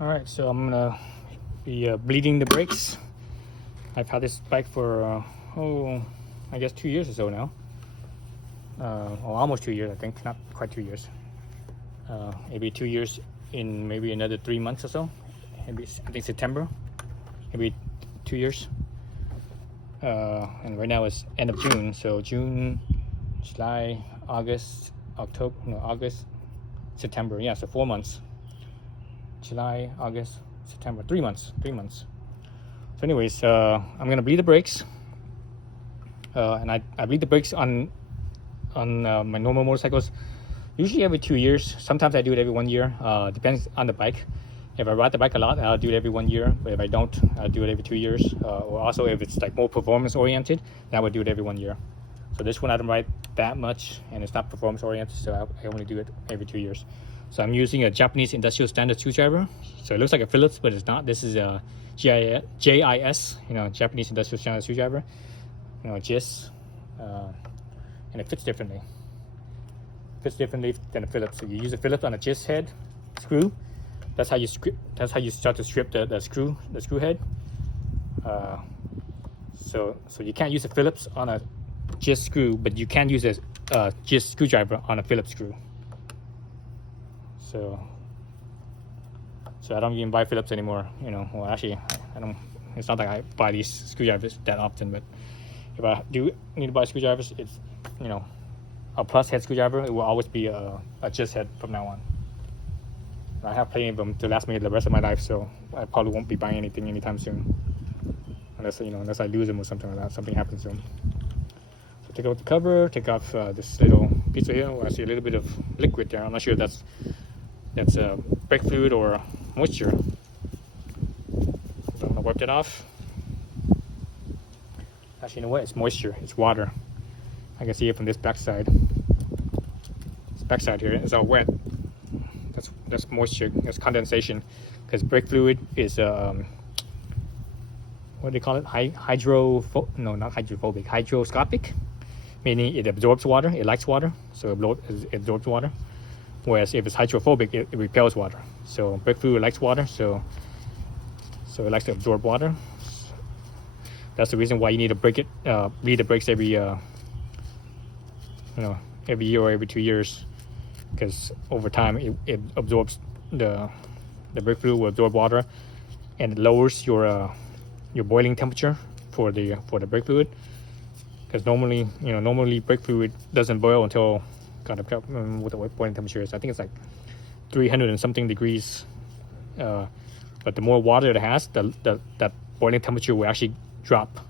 Alright, so I'm gonna be bleeding the brakes. I've had this bike for I guess 2 years or so now. Or almost 2 years, I think. Not quite 2 years. Maybe 2 years in maybe another 3 months or so. Maybe I think September. Maybe 2 years. And right now it's end of June, so June, July, August, October, no, August, September. Yeah, so 4 months. July, August, September, 3 months. So anyways, I'm gonna bleed the brakes, and I bleed the brakes on my normal motorcycles usually every 2 years. Sometimes I do it every 1 year. Depends on the bike. If I ride the bike a lot, I'll do it every 1 year. But if I don't, I'll do it every 2 years. Or also if it's like more performance oriented, then I would do it every 1 year. So this one I don't ride that much, and it's not performance oriented, so I only do it every 2 years. So I'm using a Japanese industrial standard screwdriver. So it looks like a Phillips, but it's not. This is a JIS, Japanese industrial standard screwdriver, JIS, and it fits differently. Than a Phillips. So you use a Phillips on a JIS head screw. That's how you start to strip the screw head. So you can't use a Phillips on a JIS screw, but you can use a JIS screwdriver on a Phillips screw. So I don't even buy Phillips anymore. Well, actually, I don't. It's not like I buy these screwdrivers that often, but if I do need to buy screwdrivers, it's a plus head screwdriver. It will always be a JIS head from now on. I have plenty of them to last me the rest of my life, so I probably won't be buying anything anytime soon, unless I lose them or something like that. Something happens to them. So take off the cover. Take off this little piece here. Well, I see a little bit of liquid there. I'm not sure if that's brake fluid or moisture. So I'm gonna wipe that off. Actually, you know what? It's moisture. It's water. I can see it from this backside. This backside here is all wet. That's moisture. That's condensation. Because brake fluid is what do they call it? Not hydrophobic. Hydroscopic, meaning it absorbs water. It likes water, so it absorbs water. Whereas if it's hydrophobic, it repels water. So brake fluid likes water, so it likes to absorb water. That's the reason why you need to bleed the brakes every every year or every 2 years, because over time it absorbs the brake fluid will absorb water, and it lowers your boiling temperature for the brake fluid. Because normally brake fluid doesn't boil until what the boiling temperature is. I think it's like 300 and something degrees. But the more water it has, that boiling temperature will actually drop,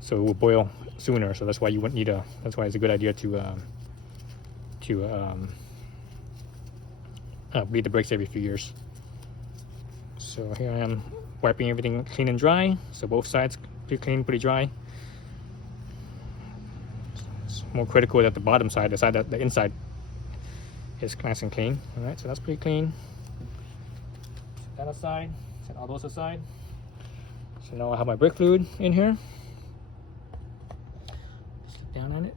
so it will boil sooner. So that's why you wouldn't need that's why it's a good idea to bleed the brakes every few years. So here I am wiping everything clean and dry. So both sides pretty clean, pretty dry. It's more critical that the bottom side, the inside is nice and clean. All right, so that's pretty clean. Set that aside. Set all those aside. So now I have my brake fluid in here. Just look down on it.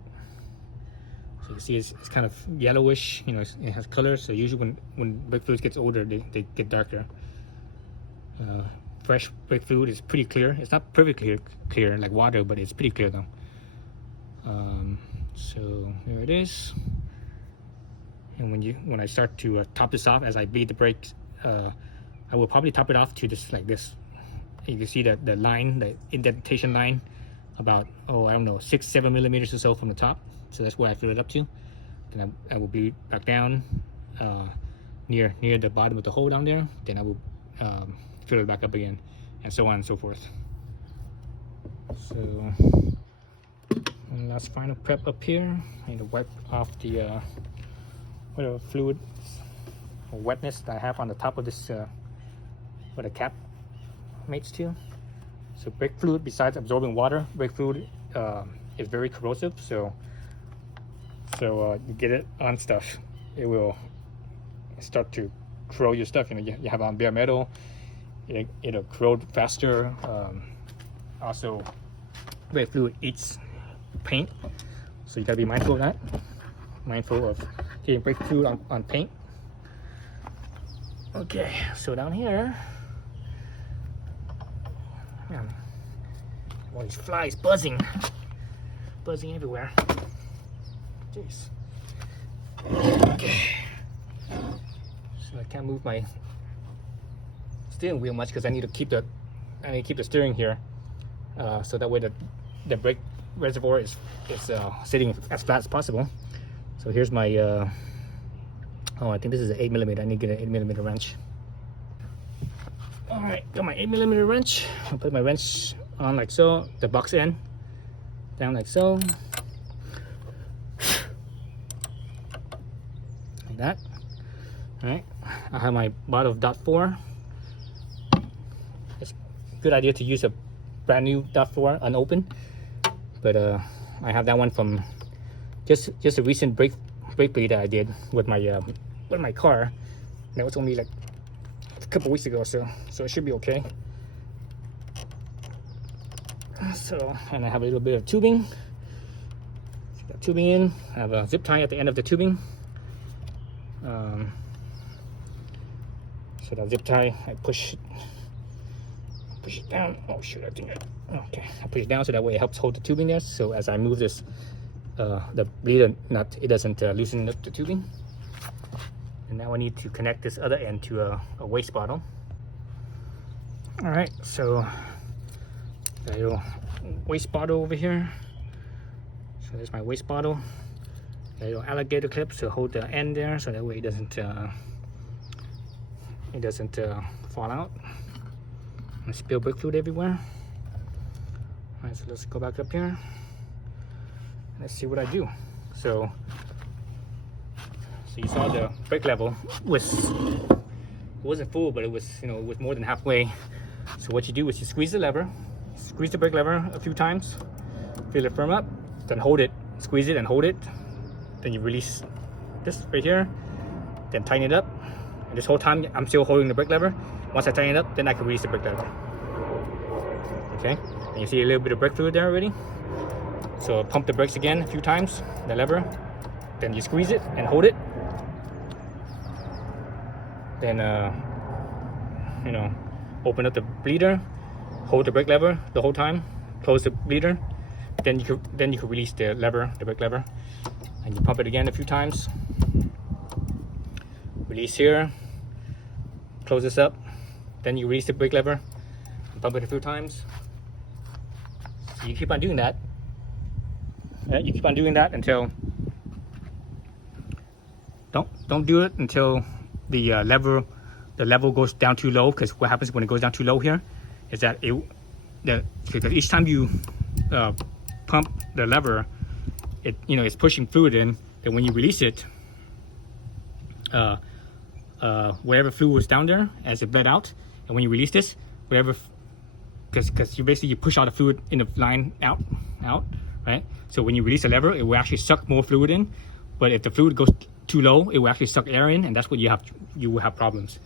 So you can see it's kind of yellowish. It has color. So usually when brake fluid gets older, they get darker. Fresh brake fluid is pretty clear. It's not perfectly clear like water, but it's pretty clear though. So here it is. And when I start to top this off, as I bleed the brakes, I will probably top it off to just like this. You can see the line, the indentation line, about 6-7 millimeters or so from the top. So that's where I fill it up to. Then I will bleed back down near the bottom of the hole down there. Then I will fill it back up again, and so on and so forth. So one last final prep up here. I need to wipe off the whatever fluid or wetness that I have on the top of this where the cap mates to. So brake fluid, besides absorbing water, brake fluid is very corrosive. So you get it on stuff, it will start to corrode your stuff. You have on bare metal, it'll corrode faster. Also, brake fluid eats paint, so you gotta be mindful of that. Mindful of getting brake fluid on paint. Okay, so down here, man, all these flies buzzing everywhere. Jeez. Okay. So I can't move my steering wheel much because I need to keep the steering here, so that way the brake reservoir is sitting as flat as possible. So here's my oh, I think this is an 8mm. I need to get an 8mm wrench. All right, got my 8mm wrench. I'll put my wrench on like so, the box end down like so, like that. All right, I have my bottle of .4. It's a good idea to use a brand new .4 unopened, but I have that one from just a recent brake bleed that I did with my car. That was only like a couple weeks ago, so it should be okay. So, and I have a little bit of tubing. Got tubing in. I have a zip tie at the end of the tubing. So that zip tie, I push it down. Oh shoot, I think okay. I push it down so that way it helps hold the tubing there. So as I move this, the bleeder nut, it doesn't loosen up the tubing. And now I need to connect this other end to a waste bottle. All right, so got a little waste bottle over here. So there's my waste bottle. Got a little alligator clip to hold the end there, so that way it doesn't fall out and spill brake fluid everywhere. All right, so let's go back up here. Let's see what I do. So you saw the brake level wasn't full, but it was, you know, it was more than halfway. So what you do is you squeeze the lever, squeeze the brake lever a few times, feel it firm up, then hold it, squeeze it and hold it. Then you release this right here, then tighten it up. And this whole time I'm still holding the brake lever. Once I tighten it up, then I can release the brake lever. Okay, and you see a little bit of brake fluid there already. So pump the brakes again a few times, the lever, then you squeeze it and hold it. Then you know, open up the bleeder, hold the brake lever the whole time, close the bleeder, then you could release the lever, the brake lever, and you pump it again a few times. Release here, close this up, then you release the brake lever, and pump it a few times. So you keep on doing that. Yeah, you keep on doing that until don't do it until the level goes down too low, because what happens when it goes down too low here is that because each time you pump the lever, it's pushing fluid in. Then when you release it, wherever fluid was down there as it bled out, and when you release this, because you push all the fluid in the line out, right? So when you release the lever, it will actually suck more fluid in. But if the fluid goes too low, it will actually suck air in, and that's what you will have problems.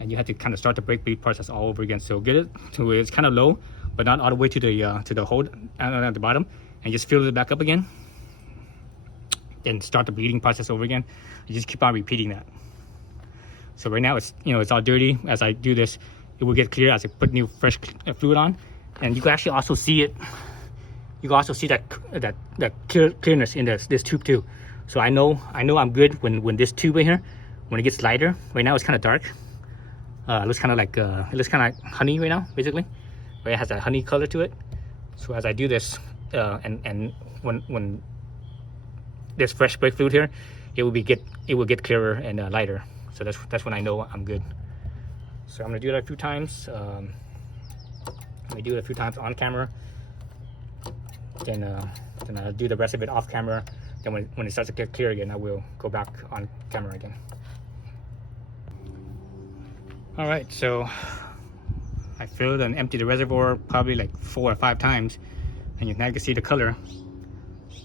And you have to kind of start the brake bleed process all over again. So get it to where it's kind of low, but not all the way to the hold at the bottom, and just fill it back up again. Then start the bleeding process over again. You just keep on repeating that. So right now it's all dirty. As I do this, it will get clear as I put new fresh fluid on, and you can actually also see it. You can also see that clearness in this tube too. So I know I'm good when this tube right here, when it gets lighter. Right now it's kind of dark. It looks kind of like honey right now, basically. Right, it has that honey color to it. So as I do this, and when there's fresh brake fluid here, it will get clearer and lighter. So that's when I know I'm good. So I'm gonna do that a few times. Let me do it a few times on camera. Then I'll do the rest of it off camera. Then when it starts to get clear again, I will go back on camera again. All right, so I filled and emptied the reservoir probably like 4 or 5 times, and now you can see the color.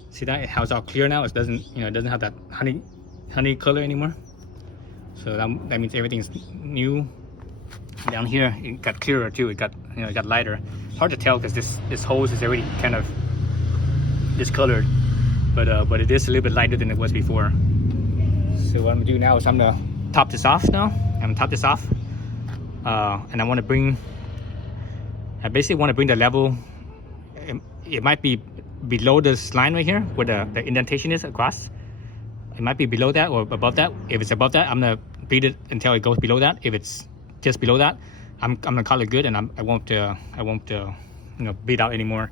See that how it's all clear now? It doesn't have that honey color anymore. So that means everything's new. Down here it got clearer too. It got lighter. It's hard to tell because this hose is already kind of discolored, but it is a little bit lighter than it was before. So what I'm gonna do now is I'm gonna top this off now. I'm top this off, and I basically want to bring the level. It might be below this line right here where the indentation is across. It might be below that or above that. If it's above that, I'm gonna bleed it until it goes below that. If it's just below that, I'm gonna call it good, and I won't bleed out anymore.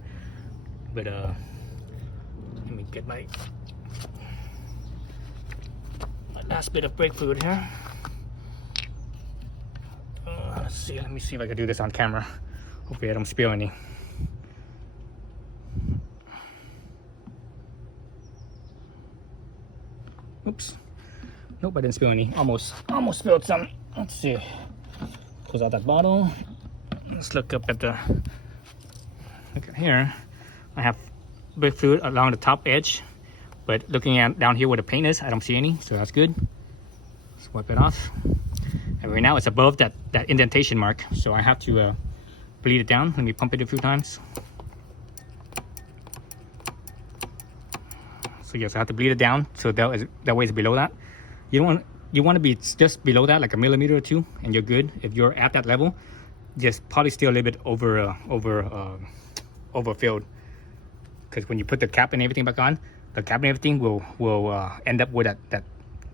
But let me get my last bit of brake fluid here. Let's see. Let me see if I can do this on camera. Hopefully I don't spill any. Oops. Nope, I didn't spill any. Almost spilled some. Let's see. Close out that bottle. Let's look up at here. I have brake fluid along the top edge, but looking at down here where the paint is, I don't see any, so that's good. Let's wipe it off. And right now it's above that indentation mark, so I have to bleed it down. Let me pump it a few times. So yes, I have to bleed it down so that way it's below that. You want to be just below that, like a millimeter or two, and you're good. If you're at that level, just probably still a little bit overfilled, because when you put the cap and everything back on, the cap and everything will end up where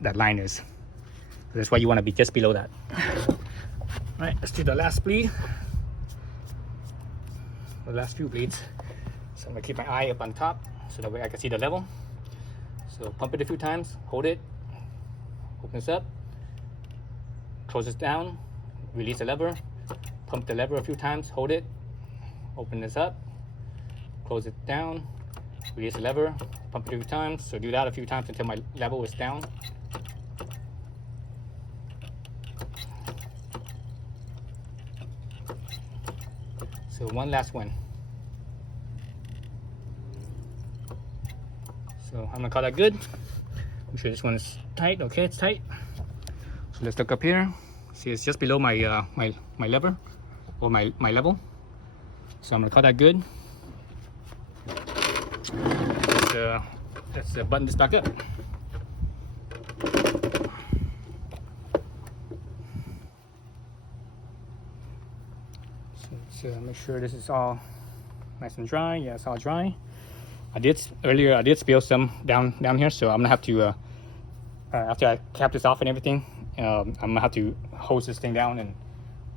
that line is. So that's why you want to be just below that. All right, let's do the last bleed. The last few bleeds. So I'm gonna keep my eye up on top so that way I can see the level. So pump it a few times, hold it, open this up, close this down, release the lever, pump the lever a few times, hold it, open this up, close it down, release the lever, pump it a few times. So do that a few times until my level is down. So one last one. So I'm gonna call that good. Make sure this one is tight. Okay, it's tight. So let's look up here. See, it's just below my my lever or my level. So I'm gonna call that good. Let's button this back up. So let's make sure this is all nice and dry. Yeah, it's all dry. I did spill some down here, so I'm gonna have to after I cap this off and everything, I'm gonna have to hose this thing down, and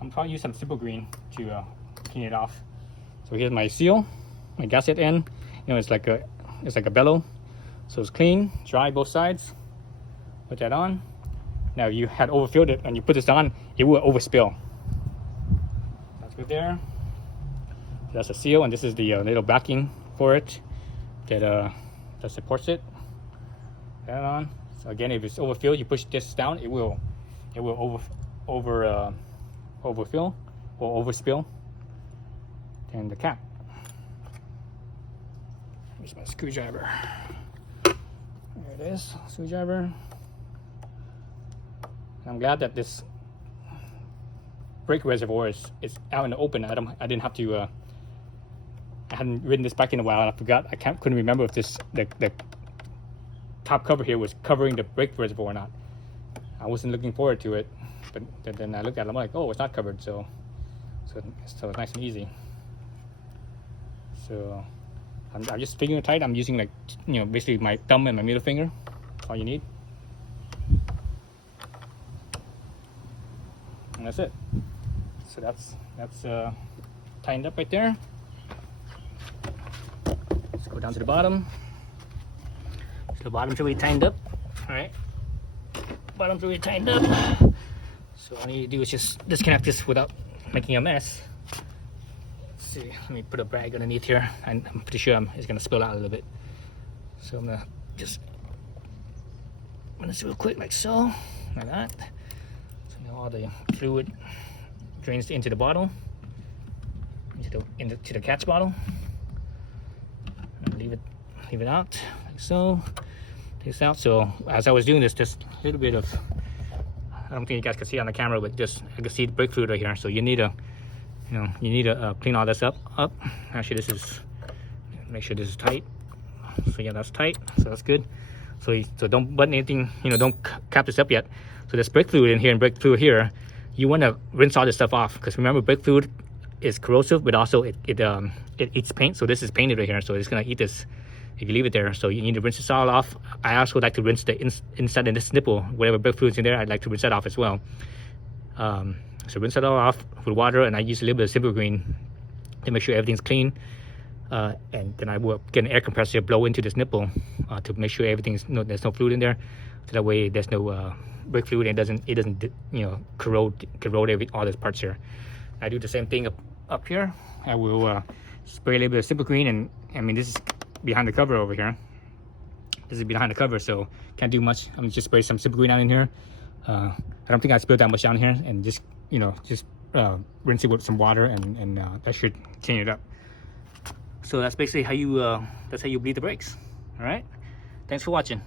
I'm probably use some Super Green to clean it off. So here's my seal, my gasket end. You know, it's like a bellow, so it's clean, dry both sides. Put that on. Now if you had overfilled it and you put this on, it will overspill. That's good there. That's a seal, and this is the little backing for it that supports it. That on. So again, if it's overfilled, you push this down, it will overfill or overspill. And the cap. Here's my screwdriver. There it is, screwdriver. I'm glad that this brake reservoir is out in the open. I didn't have to. I hadn't ridden this bike in a while, and I forgot. Couldn't remember if the top cover here was covering the brake reservoir or not. I wasn't looking forward to it, but then I looked at it. I'm like, oh, it's not covered, so it's nice and easy. So I'm just figuring it tight. I'm using, like, you know, basically my thumb and my middle finger. That's all you need, and that's it. So that's tightened up right there. Let's go down to the bottom. So the bottom's really tightened up. All right, bottom's really tightened up. So all I need to do is just disconnect this without making a mess. Let's see, let me put a bag underneath here, and I'm pretty sure it's gonna spill out a little bit. So I'm gonna just run this real quick, like so, like that. So now all the fluid drains into the bottle, into the catch bottle. And leave it out, like so. Take this out. So as I was doing this, just a little bit of, I don't think you guys can see it on the camera, but just I can see the brake fluid right here. So you need to, clean all this up. Actually, make sure this is tight. So yeah, that's tight. So that's good. So don't button anything. Don't cap this up yet. So there's brake fluid in here and brake fluid here. You want to rinse all this stuff off, because remember, brake fluid is corrosive, but also it eats paint. So this is painted right here, so it's gonna eat this if you leave it there. So you need to rinse this all off. I also like to rinse the inside of this nipple, whatever brake fluid's in there. I'd like to rinse that off as well. So rinse it all off with water, and I use a little bit of Super Green to make sure everything's clean. And then I will get an air compressor, blow into this nipple to make sure everything's there's no fluid in there. So that way there's no brake fluid, and it doesn't corrode all these parts here. I do the same thing up here. I will spray a little bit of Super Green, and I mean, this is behind the cover over here. This is behind the cover, so can't do much. I'm just spray some Super Green down in here. I don't think I spilled that much down here, and just rinse it with some water, and that should clean it up. So that's basically how you bleed the brakes. All right, thanks for watching.